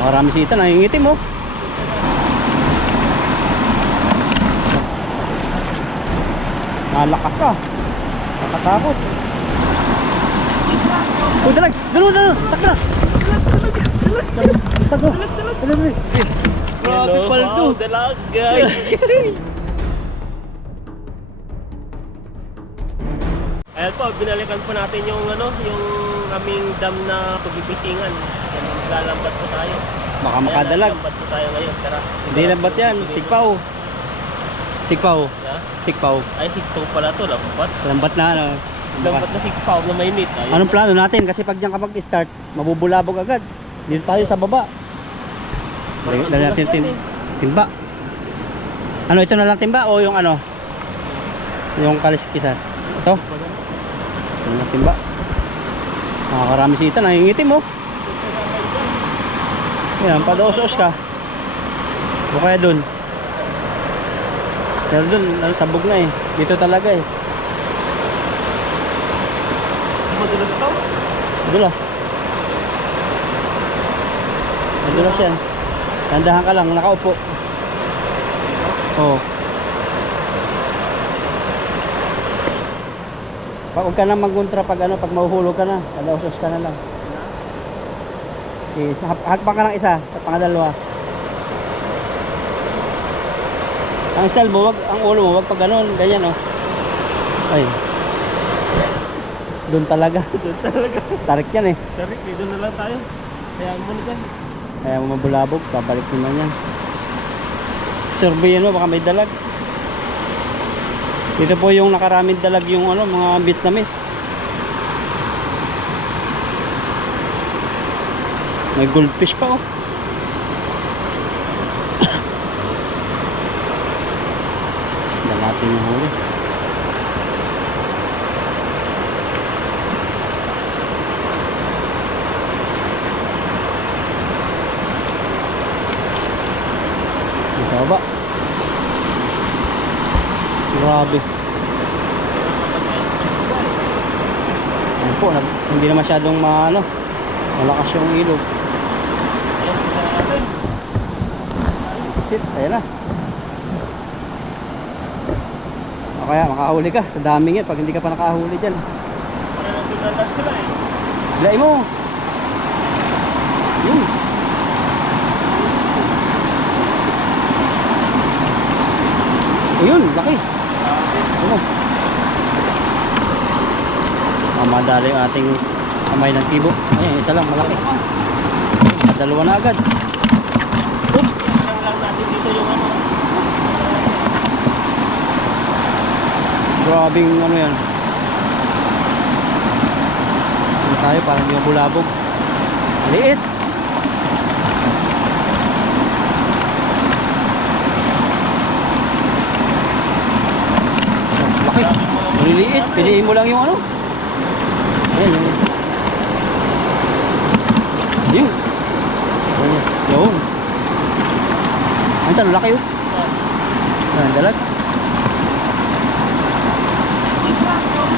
Nakakarami si Ethan, nangingitim oh. Nalakas ka. Nakatakot. Uy, dalag! Dalo! Takla! Takla! Dalag! Grabe pala ito! Wow, dalag guys! Ayan po, binalikan po natin yung yung aming dam na pagbibitingan. Maglalambat po tayo. Baka makadalag. Lambat po tayo ngayon, tara. Hindi lambat yan, sigpaw. Sigpaw. Ha? Sigpaw. Ay, sigpaw pala to, lambat. Lambat na ano. Lambat na sigpaw na mainit. Ayun. Anong plano natin? Kasi pag diyan ka mag-start, mabubulabog agad. Dito tayo sa baba. Dali natin timba. Ano, ito na lang timba o yung ano? Yung kaliskisan. Ito. Ito na timba. Nakakarami si Ethan, nangingitim oh. Yan, padaos-os ka. O kaya dun. Pero dun, sabog na eh. Dito talaga eh. Madulas ito? Madulas. Madulas yan. Tandahan ka lang, nakaupo. Oo. Huwag ka na mag-untra pag ano, pag mahuhulog ka na. Padaos-os ka na lang. Okay, hakpan ka ng isa sa pangadalawa. Ang style mo, wag, ang ulo mo, wag pag ganun, ganyan oh. Ay. Doon talaga. Doon talaga. Tarik yan eh. Tarik, doon na lang tayo. Kaya mo na dyan. Kaya mo mabulabog, babalik naman yan. Surveyan mo, baka may dalag. Dito po yung nakaraming dalag yung ano, mga Vietnamese. May goldfish pa oh. Dalatin yung huli. Sa baba. Grabe. Ayan po, hindi na masyadong malakas yung ilog. Ayan na. O kaya makahuli ka. Sa daming yan pag hindi ka pa nakahuli dyan. Parang nagdadag sila eh. Bilay mo. Yun. Ayun, laki. Ano? Madali yung ating kamay ng tibo. Ayan, isa lang, malaki. Dalawa na agad. Lang natin dito yung ano. Grabing ano yan. Ano tayo, parang hindi mabulabog. Maliit. Laki. Maliliit. Piliin mo lang yung ano. Ayan, yun. Yun. Yun. Ang talo, laki yun. Ayan, dalag.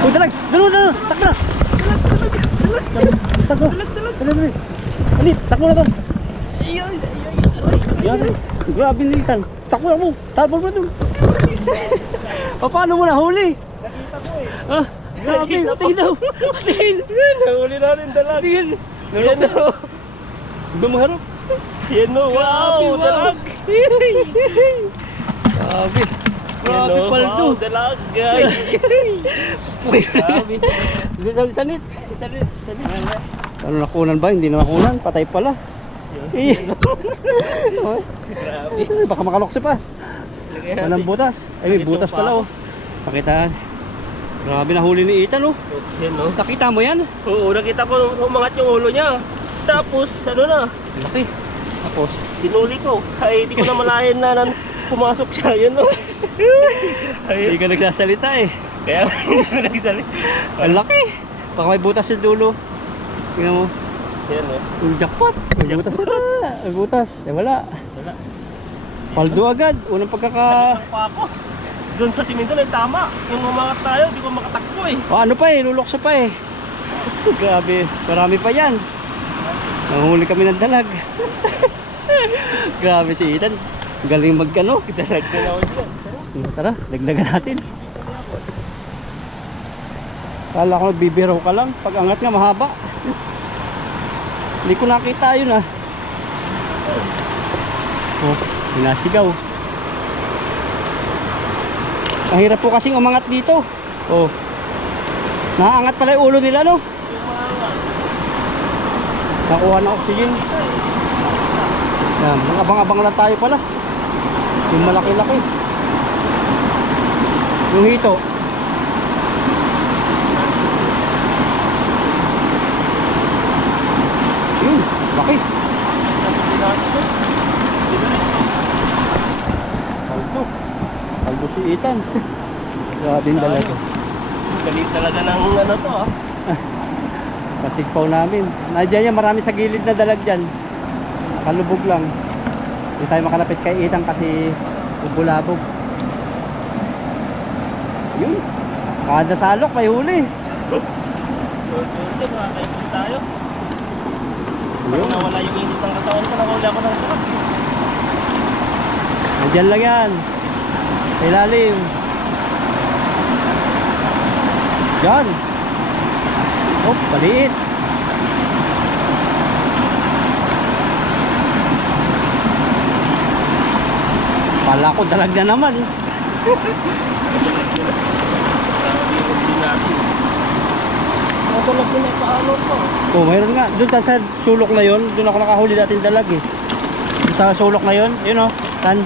Uy, dalag! Dalo! Takbo na! Takbo! Dali! Alit! Takbo na to! Yan! Grabe nilitan! Takbo mo! Takbo mo doon! Paano mo nahuli? Nakita ko eh. Ah! Grabe! Tingin daw! Tingin! Nahuli na rin dalag. Tingin! Yan o. Dumaharap! Yan o. Wow! Dalag! Grabe! Grabe pala ito! Wow! Dalag guys! Grabe! Sanit! Ano nakunan ba? Hindi na nakunan. Patay pala. Grabe. Baka makalokse pa. Walang butas. Ay, may butas pala oh. Pakitaan. Grabe, nahuli ni Ethan oh. Yan o. Nakita mo yan? Oo, nakita ko umangat yung ulo niya. Tapos, ano na, Laki. Tapos, tinuli ko. Ay, hindi ko na malayan na pumasok siya. Yan o. hindi ka nagsasalita eh. Kaya, hindi ko nagsalit. Ang laki. Baka may butas sa dulo. Tingnan mo. Yan o. Yung jackpot. May butas ito. May butas. Eh wala. Wala. Paldo agad. Unang pagkaka... Sakit pa ako. Doon sa timindol ay tama. Yung umangat tayo, hindi ko makatakbo eh. Oh, ano pa eh. Lulokso pa eh. Grabe. Marami pa yan. Nanghuli kami ng dalag. Grabe si Ethan. Galing magkano. Tara, dagdagan natin. Kala ko bibiro ka lang. Pag angat nga mahaba. Hindi ko nakita yun ah. Oh, pinasigaw. Mahirap po kasing umangat dito. Oh. Naaangat pala yung ulo nila, no? Nakuha ng oxygen. Yan, abang-abang lang tayo pala. Yung malaki-laki. Yung hito. Yun, laki. Paldo. Paldo si Ethan. Grabe yung dalaga. Galit talaga ng ano to ah. Pasigpaw namin. Nandiyan yan, marami sa gilid na dalag dyan. Kalubog lang. Hindi tayo makalapit kay Ethan kasi bulabog. Yun. Kada salok may huli. Ito, makakaipin tayo. Pag Yun. nawala yung init ng katawan ko, nakawala ko ng sukat. Nandiyan lang yan. Sa ilalim. Yan. Oh, paliit. Pala ko dalag na naman. Matulog din ito ano to. Oh, mayroon nga. Doon sa sulok na yon, doon ako nakahuli natin dalag eh. Doon sa sulok na yon, yun oh. Tan.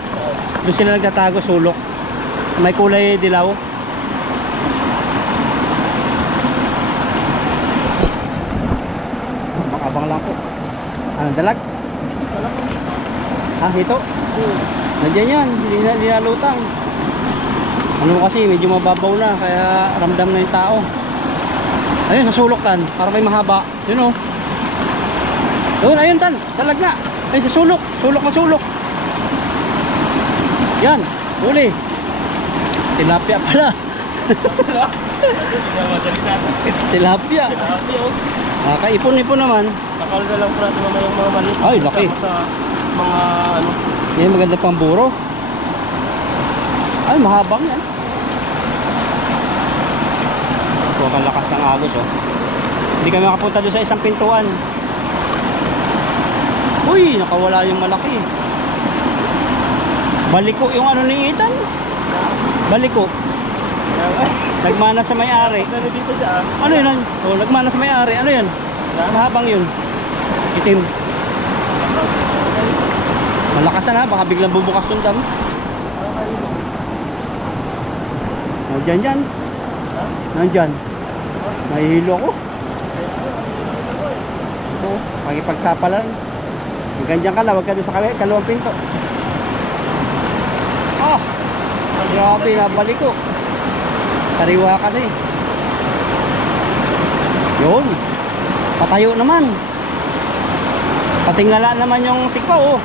Doon sila nagtatago sulok. May kulay dilaw. Abang lang po. Ano, dalag? Ah, ito? Nandiyan yan, hindi nalutang. Ano kasi, medyo mababaw na, kaya ramdam na yung tao. Ayun, sa sulok tan, para may mahaba. Yun o. Doon, ayun tan, dalag na. Ayun sa sulok, sulok na sulok. Yan, huli. Tilapia pala. Tilapia. Kaipon-ipon naman. Nakal na lang pala naman yung mga maliit. Ay, laki. Sa mga ano. Yan, maganda pang buro. Ay, mahabang yan. Ito, ang lakas ng agos, oh. Hindi kami makapunta doon sa isang pintuan. Uy, nakawala yung malaki. Baliko yung ano ni Ethan. Baliko. Nagmana sa may-ari. Ano dito siya? Ano yun? Oh, nagmana sa may-ari. Ano yun? Mahabang yun. Itim. Malakas na, baka biglang bubukas yung dam. Nandyan dyan. Nandyan. Nahihilo ako. Ito, makipagsapalan. Ganyan ka lang, huwag ka doon sa kalawang pinto. Ah! Grabe, nabalik ko. Sariwa kasi. Yun. Patayo naman. Patingala naman yung sikpa, oh.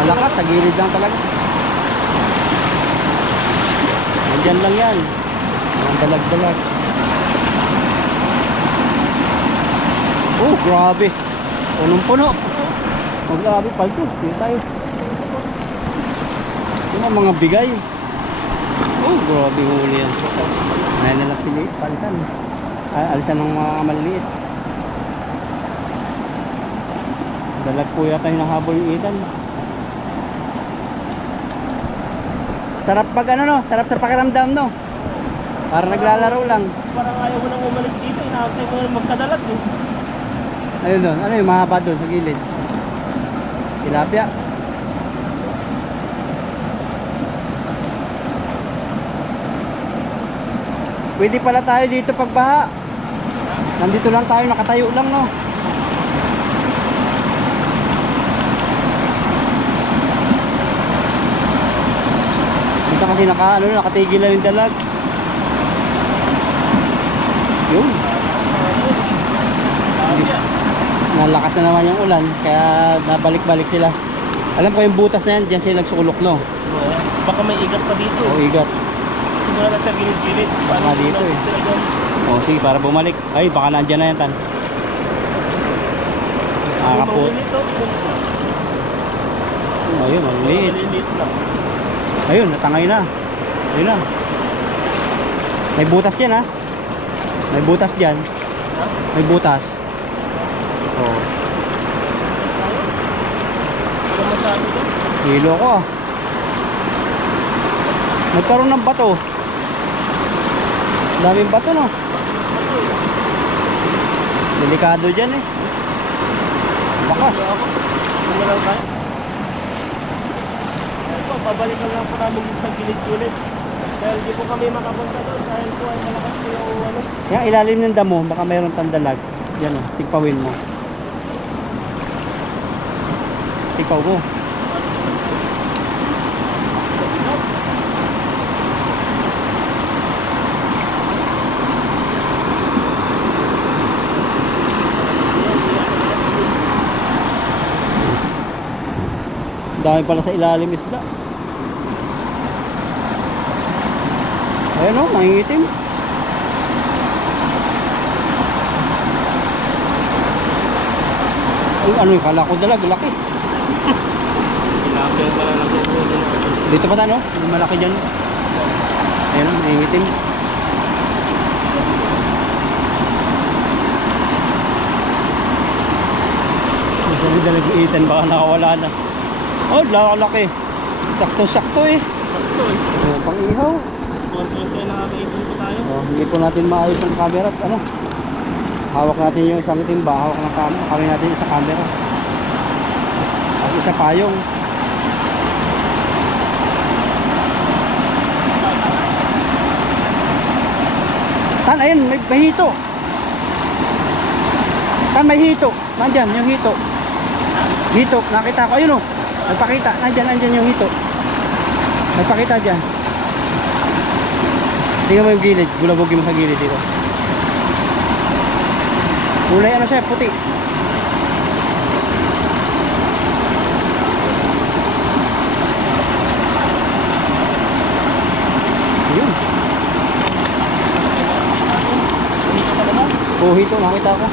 Malakas, sa gilid lang talaga. Nandyan lang yan. Ang dalag-dalag. Oh, grabe. Punong-puno. Oh, grabe, palto. Dito tayo. Yung mga bigay. Oh, grabe huli yan. Ngayon na lang pili. Palitan. Alisan ng mga maliliit. Dalag po yata yung nahabol yung Ethan. Sarap pag ano no, sarap sa pakiramdam no. Para naglalaro lang. Parang ayaw mo nang umalis dito, inaantay mo nang magkadalag eh. Ayun doon, ano yung mahaba doon sa gilid? Tilapia. Pwede pala tayo dito pagbaha. Nandito lang tayo, nakatayo lang no. Dito kasi nakatigil lang yung dalag. Yun. Nalakas na naman yung ulan, kaya nabalik-balik sila. Alam ko yung butas na yan, dyan sila nagsukulok no. Baka may igat pa dito. O igat. Siguro na sa gilid-gilid. Baka dito eh. Sila dyan. O sige, para bumalik. Ay, baka nandyan na yan, Tan. Nakakaput. Ayun, maliliit. Maliliit lang. Ayun, natangay na. Ayun na. May butas yan, ha? May butas dyan. Ha? May butas. Oh. Ano masabi ko? Hilo ko, ah. Nagkaroon ng bato. Daming bato, no? Delikado dyan, eh. Bakas. Ano lang tayo? Ayun po, babalikan lang po namin sa gilid-gilid. Dahil di po kami makapunta doon dahil po ay malakas po yung ano. Yung ilalim ng damo, baka mayroon tandalag. Yan, oh. Tigpawin mo. Tigpaw mo. Dami pala sa ilalim isda. Ayan, o, nangingitim. Ay, ano yung kala ko dalag, laki. Tilapia pala lang po po din. Dito pa tayo, yung malaki dyan. Ayan o, nangingitim. Sabi dalag iitan, baka nakawala na. Oh, laki. Sakto-sakto, eh. Sakto eh. Oh, pang-ihaw. Konti-konti nakakaipon po tayo. Oh, hindi po natin maayos ang camera at ano. Hawak natin yung isang timba, hawak ng camera, kami natin isa camera. At isa payong. Tan, ayun, may hito. Tan, may hito. Nandyan, yung hito. Hito, nakita ko. Ayun o. Nagpakita. Nandyan yung hito. Nagpakita dyan. Tingnan mo yung gilid. Bulabogin mo sa gilid dito. Kulay ano siya, puti. Ayun. Oh, hito, nakita ko.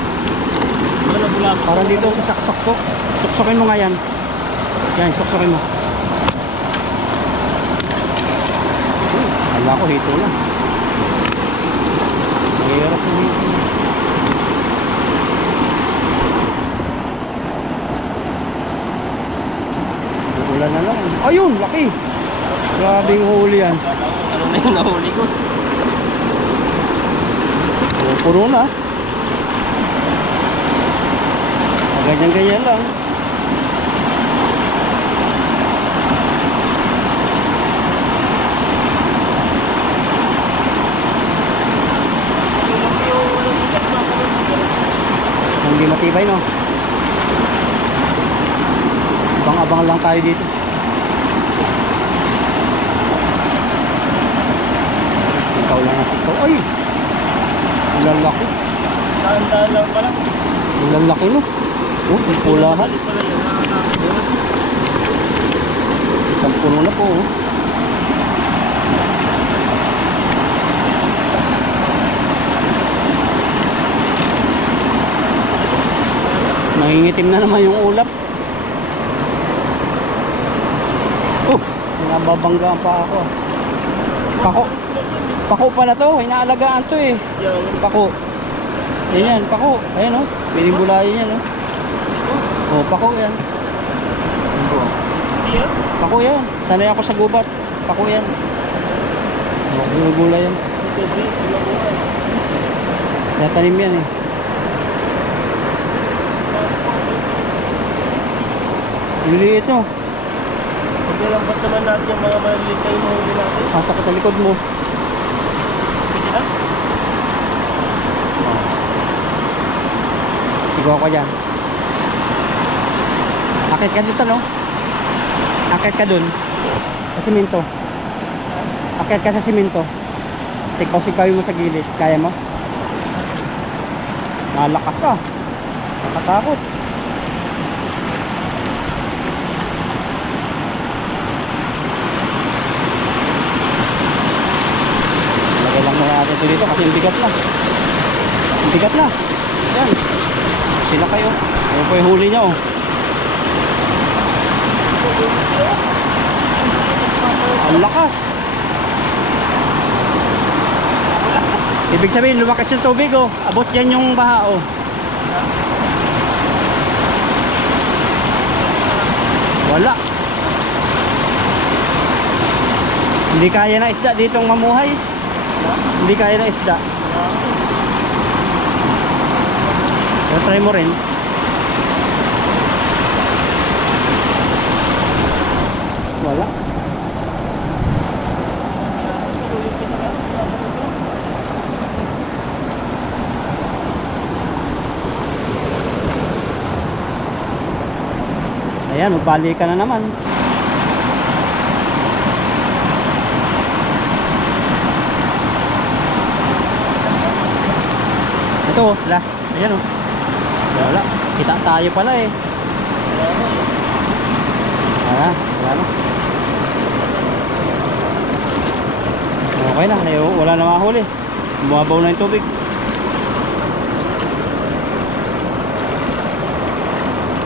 Ano bula? Parang dito sa saksok. Suksokin mo nga yan. Yan, suksokin mo. Kala ko hito na. Mahirap yung hito na. Ulan na lang. Ayun, laki. Grabe yung huli yan. Ano na yung nahuli ko? Oh, puro na. Ganyan-ganyan lang. Hindi matibay, no? Abang-abang lang tayo dito. Ikaw lang ang sikaw. Ay! Ang lalaki. Dahan-dahan lang pala. Ang lalaki, no? Oh, ang pulahan. Balik pala yun. Isang puno na po, oh. Nangingitim na naman yung ulap. Oh, nababanggaan pa ako. Pako. Pako pala to, inaalagaan to eh. Yung Pako. Ayan, pako. Ayan, oh. Piling bulayan yan, oh. Oh, pako yan. beer. Pako yan. Sanay ako sa gubat. Pako yan. Oh, binugulay yan. Ito beer. Pinabuhay. Natanim yan eh. Liliit no. Paglalambat naman natin yung mga maliliit na yung mahuli natin. Pasok sa likod mo. Pwede na? Sigaw ko dyan. Akit ka dito no. Akit ka dun. Sa simento. Akit ka sa simento. Sigaw-sigawin mo sa gilid. Kaya mo? Malakas ka. Nakatakot. Lagay lang muna natin ito dito kasi yung bigat na. Bigat na. Yan. Sila kayo. Ayan po yung huli niya oh. Ang lakas. Ibig sabihin lumakas yung tubig oh. Abot yan yung baha oh. Wala. Hindi kaya na isda ditong mamuhay. Hindi kaya na isda. So, try mo rin. Wala. Ayan, magbalik ka na naman. Ito, last. Ayan o. Wala. Kita tayo pala eh. Wala. Wala na. Okay na. Wala na mahuli. Bumabaw na yung tubig.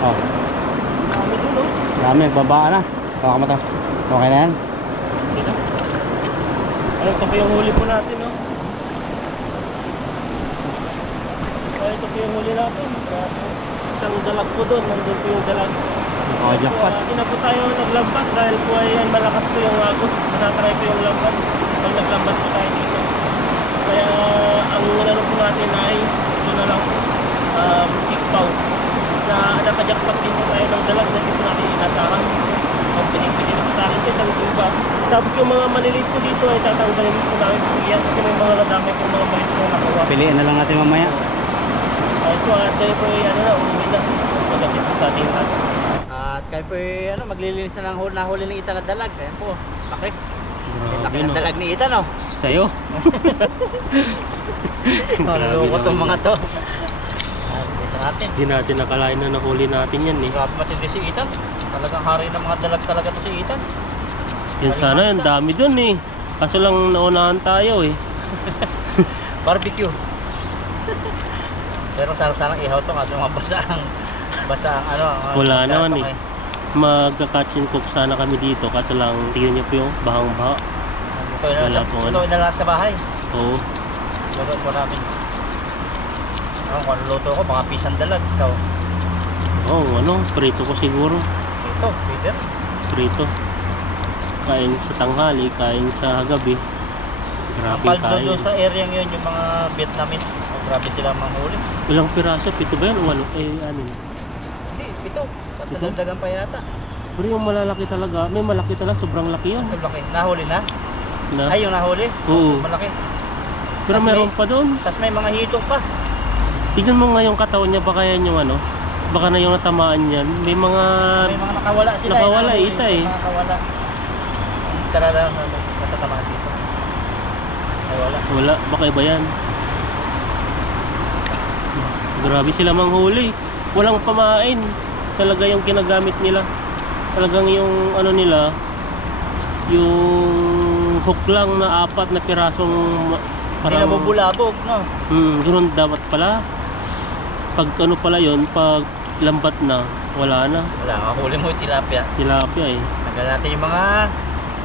Oh. Dami, babaan na. Baka mo to. Okay na yan. Ano ito po yung huli po natin, no? Ito po yung huli natin. Isang dalag po doon. Nandun po yung dalag. Oh, jackpot. Hindi na po tayo naglambat dahil po ay malakas po yung agos. Masatry po yung lambat. Pag naglambat po tayo dito. Kaya ang nalaro po natin ay ito na lang tikpaw. Na nakajackpot din po tayo ng dalag na dito natin inasahan. Ang pinig-pinig po sa akin kasi ang iba. Tapos yung mga maliliit po dito ay tatanggalin po namin po yan kasi may mga nadami po mga maliit po nakawa. Piliin na lang natin mamaya. Ay so at kayo po ay ano na, umuwi na. Magandit po sa ating lahat. At kayo po ano, maglilinis na ng nahuli ng Ethan na dalag. Ayan po. Laki. Laki ng dalag ni Ethan oh. Sa'yo. Maluloko itong mga to. Sa atin. Hindi natin nakalain na nahuli natin yan eh. Grabe matindi si Ethan. Talagang hari ng mga dalag talaga to si Ethan. Yan sana yan, dami dun eh. Kaso lang naunahan tayo eh. Barbecue. Pero sarap sana ihaw to kasi mga basaang ano. Wala naman eh. Magka-catch and cook sana kami dito. Kaso lang, tingnan niyo po yung bahang-baha. Wala po, Ito na lang sa bahay. Oo. Luluto po namin. Kung ano luto ko, baka pisang dalag. Ikaw. Oo, ano, prito ko siguro. Ito, Peter. Prito. Kain sa tanghali, kain sa gabi. Grabe Ang paldo kain. doon sa area ngayon, yung mga Vietnamese. Oh, grabe sila manghuli. Ilang piraso? Pito ba yan o ano? Eh, ano? Hindi, ito. Patadagdagan pa yata. Pero yung malalaki talaga, may malaki talaga, sobrang laki yan. Ang laki. Nahuli na? Na? Ay, yung nahuli? Oo. Malaki. Pero Tas meron pa doon. Tapos may mga hito pa. Tignan mo nga yung katawan niya, baka yan yung ano, baka na yung natamaan yan. May mga May mga nakawala sila. nakawala nahuli, isa eh. Mga nakawala. Talaga natatamaan dito. Ay, wala. Wala, baka iba yan. Grabe sila manghuli. Walang pamain. Talaga yung ginagamit nila. Talagang yung ano nila, yung hook lang na 4 na pirasong Hindi na bubulabog, no? Ganun dapat pala. Pag ano pala yun, pag lambat na, wala na. Wala, makahuli mo yung tilapia. Tilapia eh. Tagal natin yung mga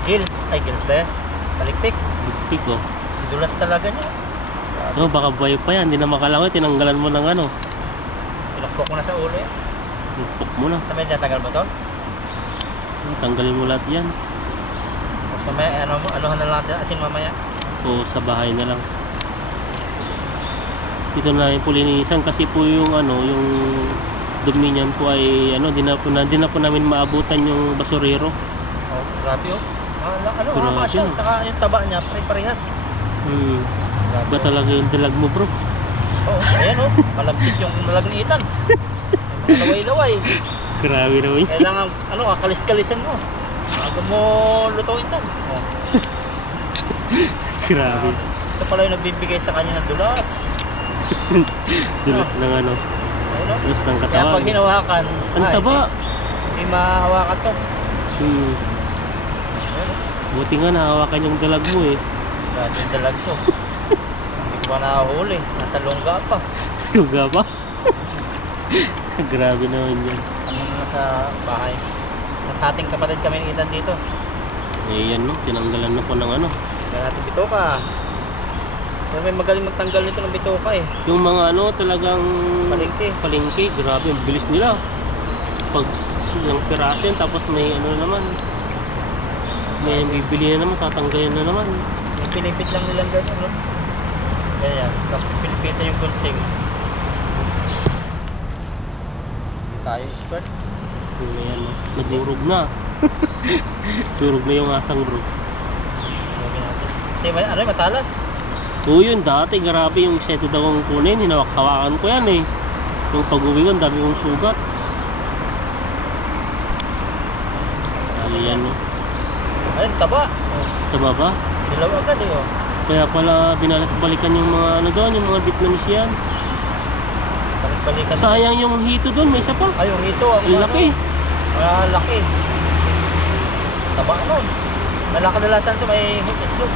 gills. Ay, gills ba yan? Palikpik. Bigpig oh. Dulas talaga niya. No, baka bayo pa yan, hindi na makalangoy, tinanggalan mo ng ano. Pinakpok mo na sa ulo yan. Nagpok mo na. Sa medya, tagal mo to? Tanggalin mo lahat yan. Tapos mamaya, anuhan na lang natin, asin mamaya. O sa bahay na lang. Ito na yung pulinisan kasi po yung ano, yung dumi niyan po ay ano, di na po namin maabutan yung basurero. Oh, grabe oh. Ano, Grabe, haba siya. no? Saka yung taba niya, pare-parehas. Ba talaga yung dalag mo bro? Oh, ayan oh. Malagkit yung malagnitan. Yung mga laway-laway. Grabe naman yun. Kailangan, kalis-kalisan mo. Bago mo lutuin tan. Oh. Grabe. Ito pala yung nagbibigay sa kanya ng dulas. Dulas ng ano, Ayun oh. dulas ng Kaya katawan. pag hinawakan, Ang taba. Hindi mahawakan to. Hmm. Ayun oh. Buti nga nahawakan yung dalag mo eh. Grabe yung dalag to. Hindi Iba na huli. Nasa lungga pa. Luga pa. Grabe naman yan. Ano na sa bahay. Nasa ating kapatid kami ng Ethan dito. Eh yan no, tinanggalan na po ng ano. Kaya natin bitoka. Pero may magaling magtanggal nito ng bitoka eh. Yung mga ano talagang Palengke. Grabe, ang bilis nila. Pag yung piraso yan, tapos may ano na naman. May bibili na naman, tatanggayan na naman. Yung pinipit lang nilang ganyan, no? Ganyan. Tapos pinipita yung gunting. Tayo expert. Ayan, no? Nagurog na. Durog na yung asang bro. Gawin natin. Kasi ano yung matalas? Oo yun, dati grabe yung excited akong kunin. Hinawak-hawakan ko yan eh. Yung pag-uwi ko, ang dami kong sugat. Ano yan no? Ayun, taba. Taba ba? Dilaw agad eh, oh. Kaya pala binalik-balikan yung mga ano doon, yung mga Vietnamese yan. Balik-balikan. Sayang yung hito doon, may isa pa. Ay, yung ito. Ang Laki. Laki. Taba nun. Malakadalasan ito, may itlog.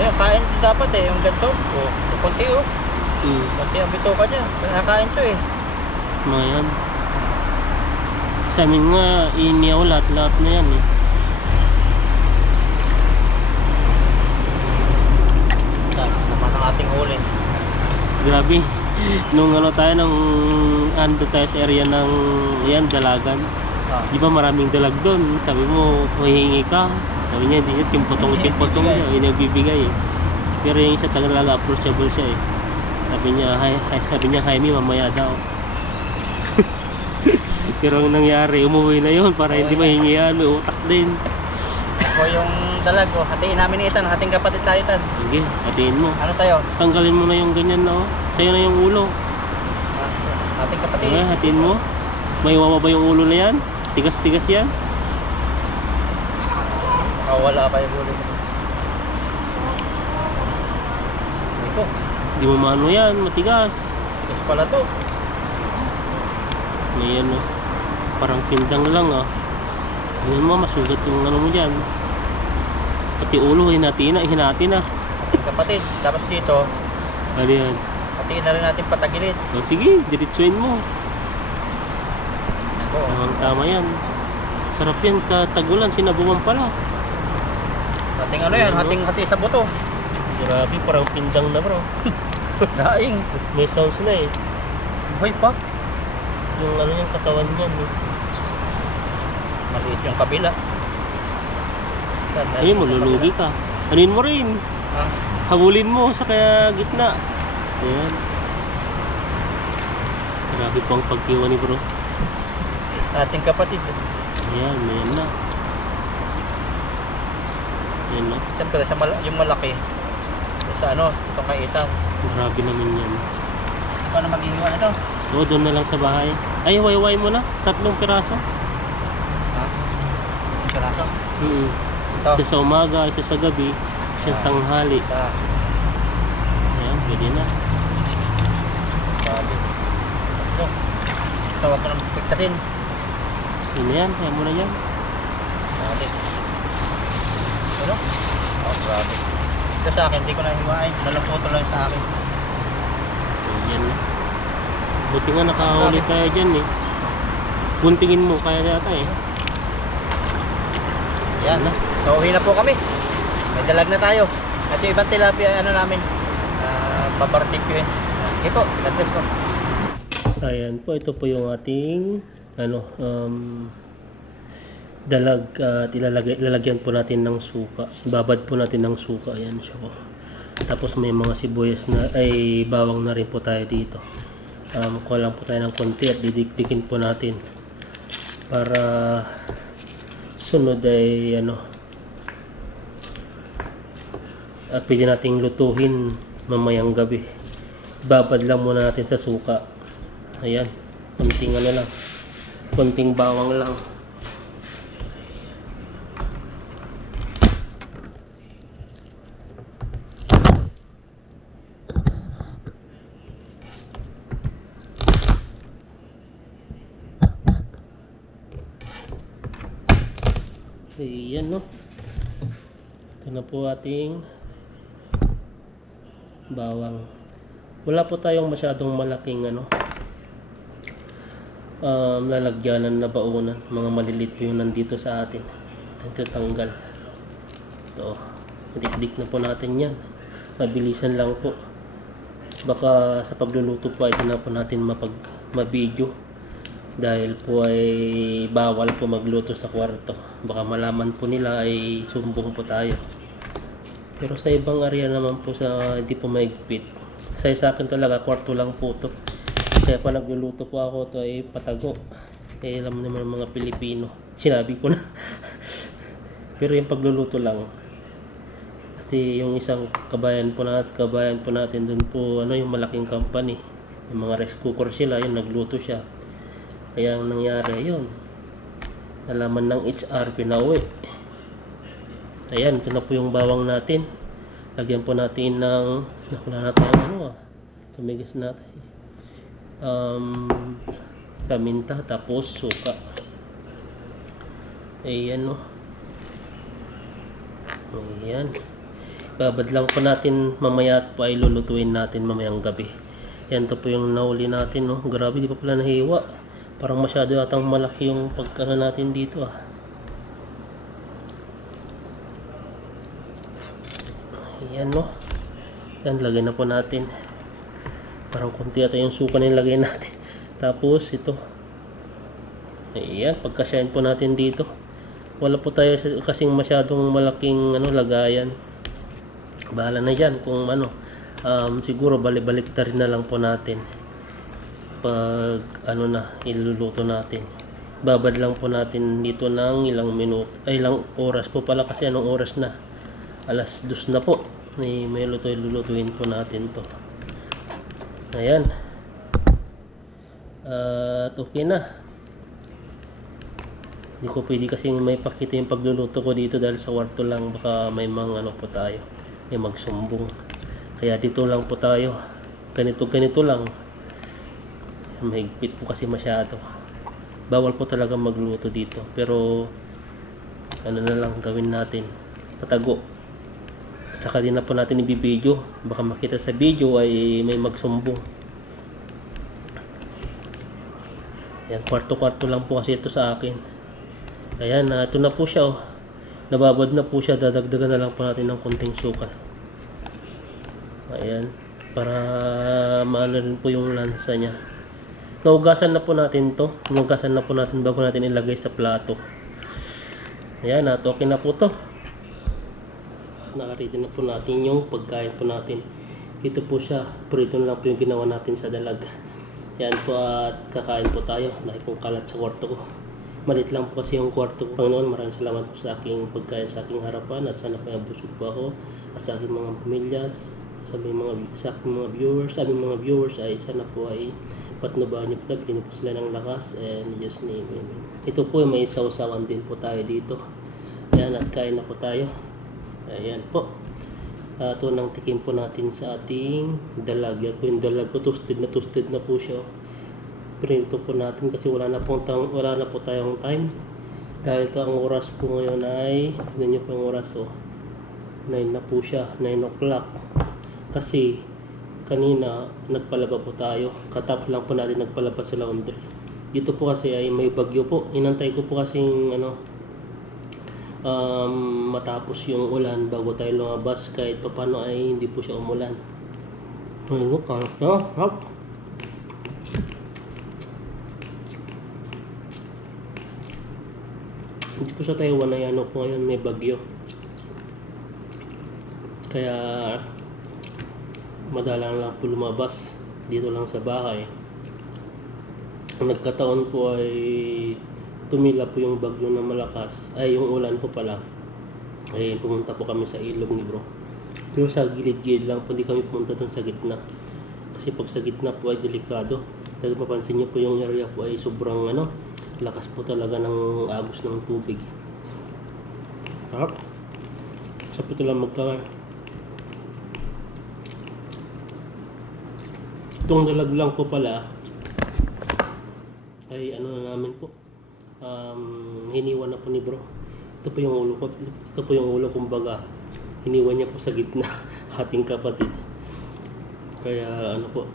Ayun, kain din dapat eh, yung ganito. Oh, kunti oh. Kunti ang bitoka niya. Nakain ito eh. Mga yan. Sa amin nga, iniyaw lahat na yan eh. Naman ang ating huli. Grabe. Nung ano tayo, nung ando tayo sa area ng yan, Dalagan. Di ba maraming dalag doon? Sabi mo, humihingi ka. Sabi niya, hindi niya, timpotong niya, hindi nagbibigay eh. Pero yung isa talaga approachable siya eh. Sabi niya, Jaime, mamaya daw. Pero ang nangyari, umuwi na yun para hindi mahingihan, may utak din. Ako yung dalag, oh. Hatiin namin ni Ethan, hating kapatid tayo, Ethan. Sige, hatiin mo. Ano sa'yo? Tanggalin mo na yung ganyan na oh. Sa'yo na yung ulo. Hating kapatid. Okay, hatiin mo. May wawa ba yung ulo na yan? Tigas-tigas yan? Wala pa yung huli. Ito. Hindi mo maano yan, matigas. Tigas pala to. May ano, parang pindang lang ah. Ganyan mo, masugat yung ano mo dyan. Pati ulo, hinati na. Hating kapatid. Tapos dito, Ano yan? hatiin na rin natin patagilid. O, sige, diretsuin mo. Ako. Tama yan. Sarap yan, katagulan, sinabuhan pala. Hating ano yan, hating-hati sa buto. Grabe, parang pindang na bro. Daing. May sounds na eh. Buhay pa. Yung ano yung katawan niyan eh. Maliit yung kabila. Ayun mo, lulugi ka. Anuin mo rin. Ha? Habulin mo sa kaya gitna. Ayan. Grabe po ang pagkiwa ni bro. Ating kapatid. Ayan, ayan na. Ayan na. Siyempre, yung malaki. Sa ano, ito kay Ethan. Grabe naman yan. Paano maghihiwa ito? Oo, doon na lang sa bahay. Ay, wayway mo na. 3 piraso. Ha? Piraso? Ito. Isa sa umaga, isa sa gabi, isa sa tanghali. Isa. Ayan, pwede na. Sabi. Ito. Ito, wag ko nang pigtasin. Yun na yan, kaya mo na yan. Sabi. Ano? Oh, grabe. Ito sa akin, hindi ko na hiwain. Dalaputo lang sa akin. Ayan na. Buti nga nakahuli tayo dyan eh. Guntingin mo, kaya yata eh. Yan. Nauwi na po kami. May dalag na tayo. At yung ibang tilapia, ano namin, babarbecuein. Sige po, God bless po. Ayan po, ito po yung ating dalag at ilalagyan po natin ng suka. Babad po natin ng suka. Ayan siya po. Tapos may mga sibuyas na ay bawang na rin po tayo dito. Kuha lang po tayo ng konti at didikdikin po natin para sunod ay ano pwede nating lutuhin mamayang gabi. Babad lang muna natin sa suka. Ayan, konting ano lang, konting bawang lang. Ayan no. Ito na po ating bawang. Wala po tayong masyadong malaking lalagyanan na baunan. Mga malilit po yung nandito sa atin. Ito tanggal. So, dikdik na po natin yan. Mabilisan lang po. Baka sa pagluluto po ay di na po natin mabidyo. Dahil po ay bawal po magluto sa kwarto. Baka malaman po nila ay sumbong po tayo. Pero sa ibang area naman po sa hindi po maigpit. Sa akin talaga, kwarto lang po to. Kaya pa nagluluto po ako to ay patago. Eh alam naman ng mga Pilipino. Sinabi ko na. Pero yung pagluluto lang. Kasi yung isang kabayan po natin dun po yung malaking company. Yung mga rice cooker sila, yun nagluto siya. Kaya ang nangyari yun. Nalaman ng HR pinauwi. Ayan, ito na po yung bawang natin. Lagyan po natin ng nakula natin tumigas natin. Paminta tapos suka. Ayan Ayan. Babad lang po natin mamaya at po ay lulutuin natin mamayang gabi. Yan to po yung nahuli natin Grabe, di pa pala nahiwa. Parang masyado yatang malaki yung pagkano natin dito Ayan Yan, lagay na po natin. Parang konti ata yung suka na nilagay natin. Tapos ito. Ayan, pagkasyahin po natin dito. Wala po tayo kasing masyadong malaking lagayan. Bahala na yan kung siguro balik rin na lang po natin. Pag iluluto natin. Babad lang po natin dito ng ilang oras po pala kasi anong oras na? 2:00 na po. May lulutuin po natin to. Ayan. At okay na. Hindi ko pwede kasing may pakita yung pagluluto ko dito dahil sa kwarto lang. Baka may mga po tayo. May magsumbong. Kaya dito lang po tayo. Ganito lang. Mahigpit po kasi masyado. Bawal po talaga magluto dito. Pero na lang gawin natin. Patago. At saka din na po natin ibibidyo. Baka makita sa video ay may magsumbong. Ayan, kwarto-kwarto lang po kasi ito sa akin. Ayan, ito na po siya Nababad na po siya. Dadagdagan na lang po natin ng konting suka. Ayan. Para maano rin po yung lansa niya. Naugasan na po natin to. Naugasan na po natin bago natin ilagay sa plato. Ayan, at okay na po to. Nakaready na po natin yung pagkain po natin. Ito po siya. Prito na lang po yung ginawa natin sa dalag. Yan po at kakain po tayo. Dahil pong kalat sa kwarto ko. Malit lang po kasi yung kwarto ko. Panginoon, maraming salamat po sa aking pagkain sa aking harapan. At sana po busog po ako. At sa aking mga pamilyas. Sa aking mga viewers. Sa aming mga viewers ay sana po ay patnubahan niyo po. Bigyan niyo po sila ng lakas. And just name. Amen. Ito po may sausawan din po tayo dito. Ayan, at kain na po tayo. Ayan po. Ito nang tikim po natin sa ating dalag. Yan po yung dalag ko. Toasted na po siya. Prito po natin kasi wala na po tayong time. Dahil ito ang oras po ngayon ay, tignan nyo po yung oras 9 na po siya. 9 o'clock. Kasi kanina nagpalaba po tayo. Katapos lang po natin nagpalaba sa laundry. Dito po kasi ay may bagyo po. Inantay ko po kasi matapos yung ulan bago tayo lumabas. Kahit papano ay hindi po siya umulan. Ayun, hindi po sa Taiwan ay po ngayon may bagyo. Kaya madalang lang po lumabas dito lang sa bahay. Ang nagkataon po ay tumila po yung bagyo na malakas. Ay yung ulan po pala. Ay pumunta po kami sa ilog ni bro. Pero sa gilid-gilid lang po, hindi kami pumunta dun sa gitna. Kasi pag sa gitna po ay delikado. Dahil mapansin nyo po yung area po ay sobrang lakas po talaga ng agos ng tubig. Sarap. Sarap ito lang magkain. Itong dalag lang po pala ay na namin po. Hiniwan na po ni bro. Ito po yung ulo ko. Ito po yung ulo kumbaga. Hiniwan niya po sa gitna. Ating kapatid. Kaya ano po,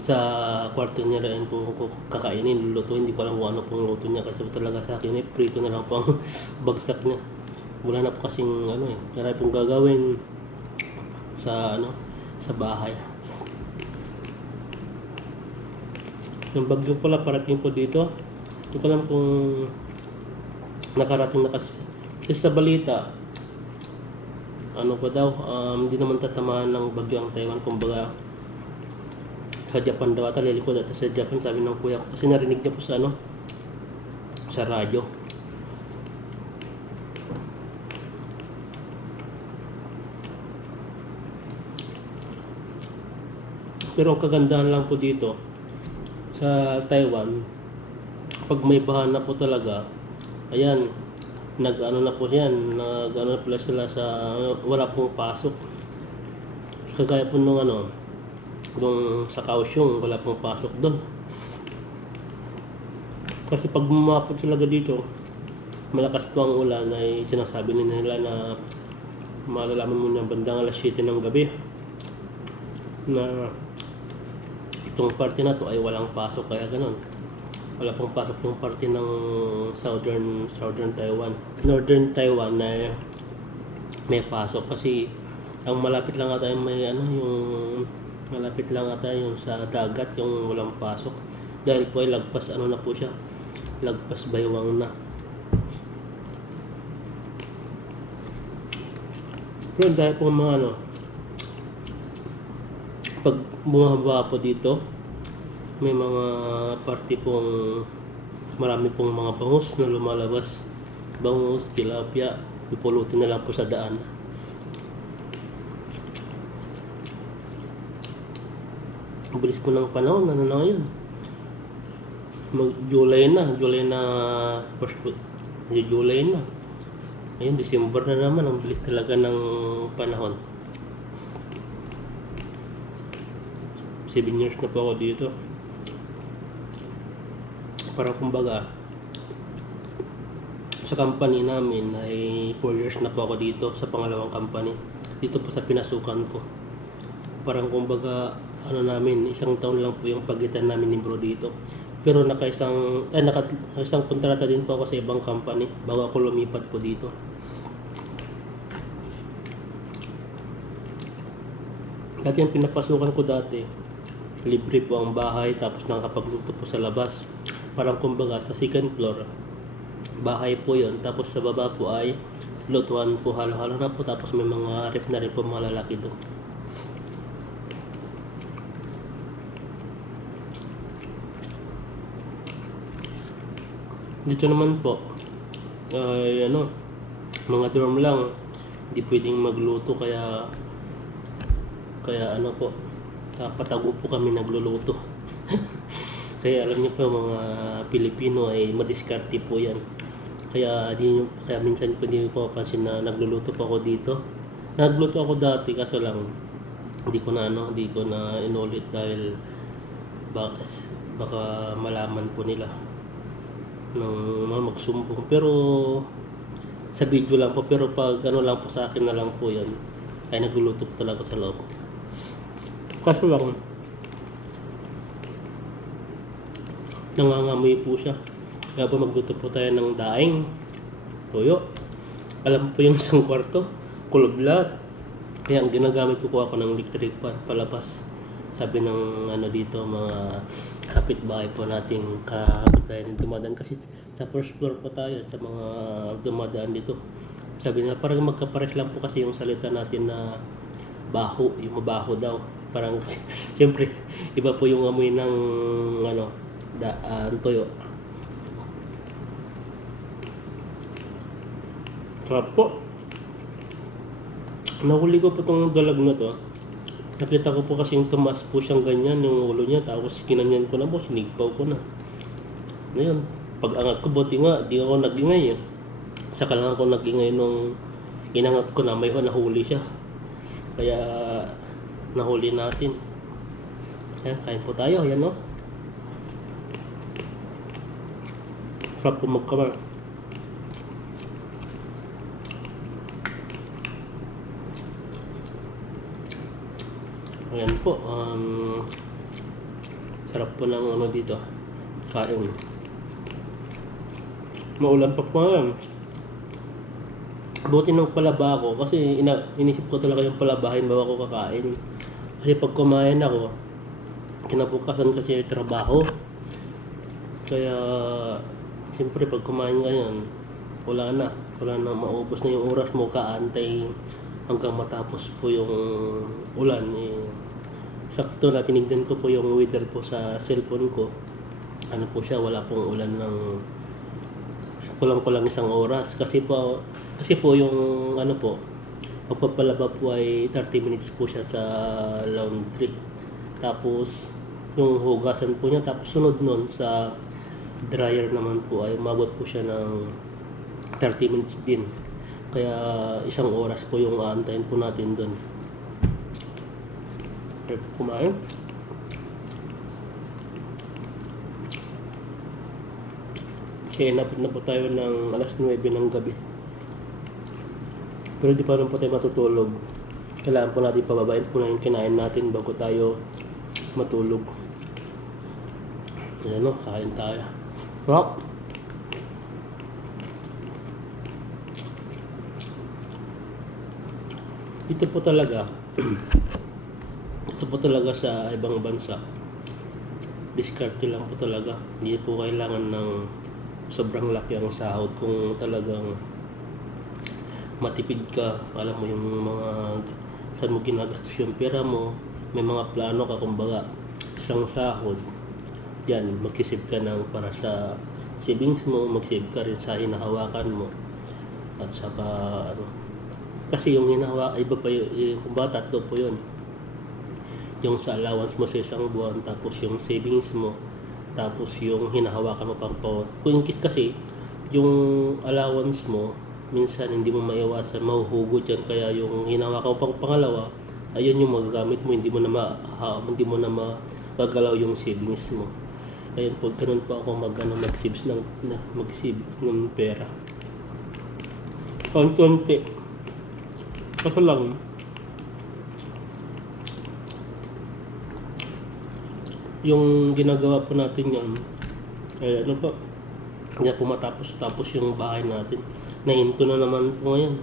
sa kwarto niya rin po ko kakainin, luluto. Hindi ko alam kung ano pong luto niya kasi talaga sa akin prito na lang po ang bagsak niya. Wala na po kasing marami pong gagawin sa sa bahay. Yung bagyo pala parating po dito. Hindi ko alam kung nakarating na kasi sa balita. Ano pa daw, hindi naman tatamaan ng bagyo ang Taiwan. Kumbaga, sa Japan daw ata, lilikod ata sa Japan, sabi ng kuya ko. Kasi narinig niya po sa sa radyo. Pero ang kagandahan lang po dito, sa Taiwan, pag may baha na po talaga, ayan, nag-ano na po yan, nag-ano na pala sila sa, wala pong pasok. Kagaya po nung nung sa Kaohsiung, wala pong pasok doon. Kasi pag bumapot talaga dito, malakas po ang ulan, ay sinasabi nila na malalaman mo na bandang alas 7 ng gabi na itong parte na to ay walang pasok, kaya ganun. Wala pong pasok yung parte ng southern Taiwan. Northern Taiwan na may pasok kasi ang malapit lang ata yung malapit lang ata yung sa dagat yung walang pasok. Dahil po ay lagpas na po siya. Lagpas baywang na. Pero dahil po mga pag bumaba po dito, may mga party pong marami pong mga bangus na lumalabas. Bangus, tilapia, pupulutin na lang po sa daan. Ang bilis po ng panahon, ano na ngayon? July na, July na. Ayun, December na naman, ang bilis talaga ng panahon. 7 years na po ako dito. Parang kumbaga, sa company namin ay 4 years na po ako dito sa pangalawang company. Dito po sa pinasukan ko. Parang kumbaga, isang taon lang po yung pagitan namin ni bro dito. Pero naka-isang kontrata din po ako sa ibang company bago ako lumipat po dito. Dati yung pinapasukan ko dati, libre po ang bahay tapos nakakapagluto po sa labas. Parang kumbaga sa second floor, bahay po yon, tapos sa baba po ay lutuan po, halo-halo na po, tapos may mga rep na rin po mga lalaki doon. Dito naman po ay mga dorm lang, hindi pwedeng magluto, kaya po patago po kami nagluluto. Kaya alam niyo po, mga Pilipino ay madiskarte po yan. Kaya minsan po hindi ko mapansin na nagluluto po ako dito. Nagluto ako dati, kaso lang hindi ko na inulit dahil baka malaman po nila ng magsumbong. Pero sa video lang po, pero pag lang po sa akin na lang po yan, ay nagluluto po talaga sa loob. Kaso lang nangangamoy po siya. Kaya po magluto po tayo ng daing, toyo. Alam po yung isang kwarto, kulob lahat. Kaya ang ginagamit ko ako ng electric pan palabas. Sabi ng dito, mga kapitbahay po nating kapitbahay dumadaan, kasi sa first floor po tayo, sa mga dumadaan dito. Sabi nila parang magkapares lang po kasi yung salita natin na baho, yung mabaho daw. Parang siyempre iba po yung amoy ng toyo. Sarap po. Nahuli ko po itong dalag na to. Nakita ko po kasi yung tumas po siyang ganyan, yung ulo niya. Tapos kinanyan ko na po, sinigpaw ko na. Ngayon, pag angat ko, buti nga, di ako nag-ingay. Saka lang ako nag-ingay nung inangat ko na may nahuli siya. Kaya nahuli natin. Ayan, kain po tayo. Ayan, no? Sarap po magkamay. Ayan po, sarap po ng ano dito, kain. Maulan pa po ngayon. Buti nang palaba ako kasi inisip ko talaga yung palabahin bago ako kakain. Kasi pag kumain ako, kinabukasan kasi yung trabaho. Kaya, siyempre pag kumain ka yan, wala na maubos na yung oras mo, kaantay hanggang matapos po yung ulan. Sakto na tinignan ko po yung weather po sa cellphone ko. Ano po siya, wala pong ulan ng kulang-kulang isang oras. Kasi po yung ano po, pagpapalaba po ay 30 minutes po siya sa laundry. Tapos yung hugasan po niya, tapos sunod nun sa dryer naman po ay umabot po siya ng 30 minutes din. Kaya isang oras po yung aantayin po natin doon. Kaya kumain. Kaya inabot na po tayo ng alas 9 ng gabi. Pero di pa rin po tayo matutulog. Kailangan po natin pababain po na yung kinain natin bago tayo matulog. Ayan o, kain tayo. Sarap! Ito po talaga sa ibang bansa. Diskarte lang po talaga. Hindi po kailangan ng sobrang laki ang sahod kung talagang matipid ka. Alam mo yung mga saan mo ginagastos yung pera mo, may mga plano ka, kumbaga isang sahod yan, mag-save ka ng para sa savings mo, mag-save ka rin sa hinahawakan mo, at saka ano, kasi yung iba pa yung bata, tatlo po yun, yung sa allowance mo sa isang buwan, tapos yung savings mo, tapos yung hinahawakan mo pang po. Kung in case kasi yung allowance mo minsan hindi mo maiwasan, mahuhugot yan, kaya yung hinahawakan mo pang pangalawa, ayun yung magagamit mo, hindi mo na magagalaw yung savings mo. Ayun po, ganun po ako mag-save ng pera. Konti. Kaso lang, yung ginagawa po natin yan, ay ano po, hindi po matapos yung bahay natin. Nahinto na naman po ngayon.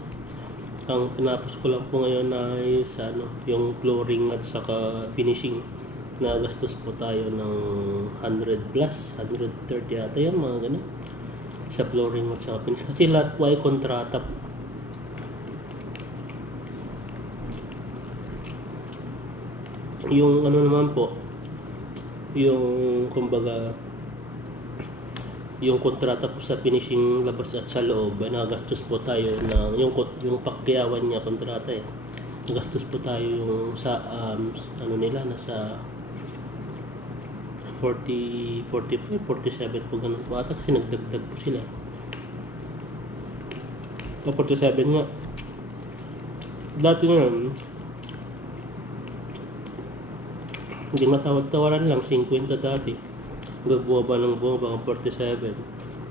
Ang pinapos ko lang po ngayon ay sa yung flooring at saka finishing. Nagastos po tayo ng 100 plus, 130 ata yan, mga ganun. Sa flooring at saka finishing. Kasi lahat po ay kontrata po. Yung ano naman po, yung kumbaga yung kontrata po sa finishing labas at sa loob, ay nagastos po tayo ng yung pakyawan niya kontrata nagastos po tayo yung sa nila nasa 40, 45, 47 po ganun po ata, kasi nagdagdag po sila. 47 nga dati nga, hindi matawad-tawaran lang 50 dati. Buwa ng 47.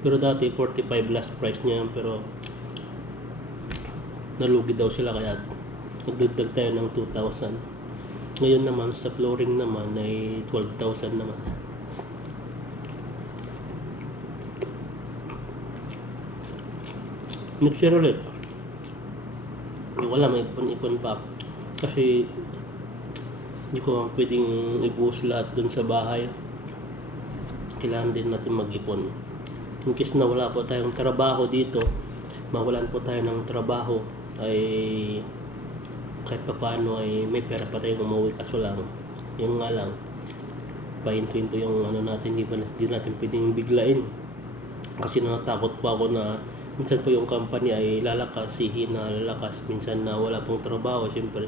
Pero dati 45 last price niya, pero nalugi daw sila kaya nagdagdag tayo ng 2,000. Ngayon naman sa flooring naman ay 12,000 naman. Next year ulit. Wala, may ipon-ipon pa. Kasi hindi ko pwedeng ibuhos lahat dun sa bahay. Kailangan din natin mag-ipon. In case na wala po tayong trabaho dito, mawalan po tayo ng trabaho, ay kahit pa paano ay may pera pa tayong umuwi. Kaso lang, yung nga lang, pahinto-hinto yung ano natin, hindi natin pwedeng biglain. Kasi natatakot po ako na minsan po yung company ay lalakas, lalakas. Minsan na wala pong trabaho, siyempre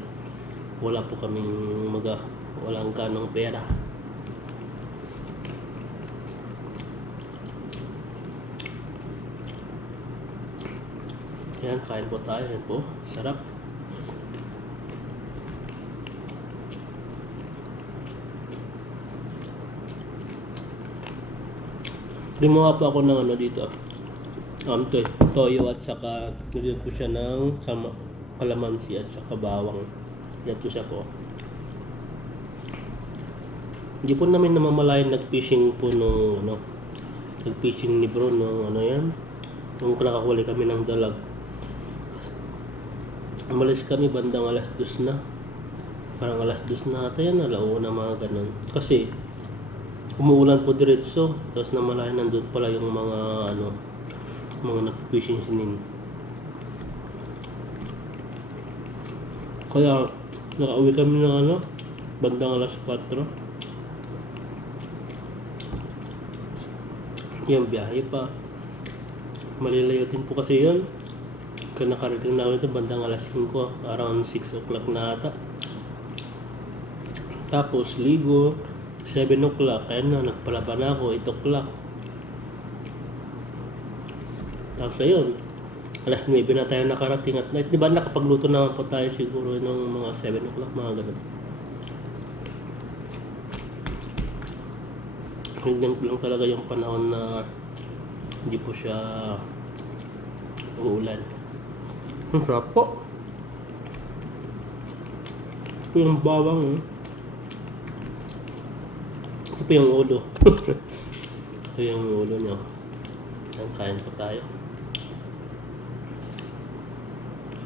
wala po kaming walang ganong pera. Yan, kain po tayo. Yan po, sarap. Gumawa po ako ng ano dito. Toyo at saka nilagyan ko siya ng kalamansi at saka bawang. Yan po siya po. Hindi po namin namamalayan nag-fishing po nung ano, nag-fishing ni bro nung ano yan, nung nakakuli kami ng dalag. Umalis kami bandang alas 2 na. Parang alas 2 na ata yan, alauna mga ganun. Kasi umuulan po diretso, tapos namalayan nandun pala yung mga ano, mga nag-fishing sinin. Kaya nakauwi kami ng ano, bandang alas 4. Yung biyahe pa. Malilayo din po kasi yun. Kaya nakarating namin ito bandang alas 5, around 6 o'clock na ata. Tapos ligo, 7 o'clock, kaya na, nagpalaba na ako, 8 o'clock. Tapos ayun, alas 9 na tayo nakarating at night. Diba nakapagluto naman po tayo siguro ng mga 7 o'clock, mga ganun. Hindi lang talaga yung panahon na hindi po siya uulan. Ang sarap po. Ito yung bawang. Ito po yung ulo. Ito yung ulo niya. Yan, kain po tayo.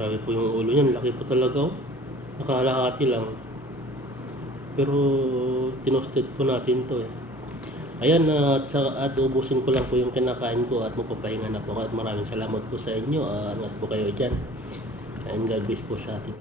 Sabi po yung ulo niya, laki po talaga. Nakalahati lang. Pero tinosted po natin to eh. Ayan, at ubusin ko lang po yung kinakain ko at magpapahinga na po. At maraming salamat po sa inyo. Ingat po kayo dyan. And God bless po sa atin.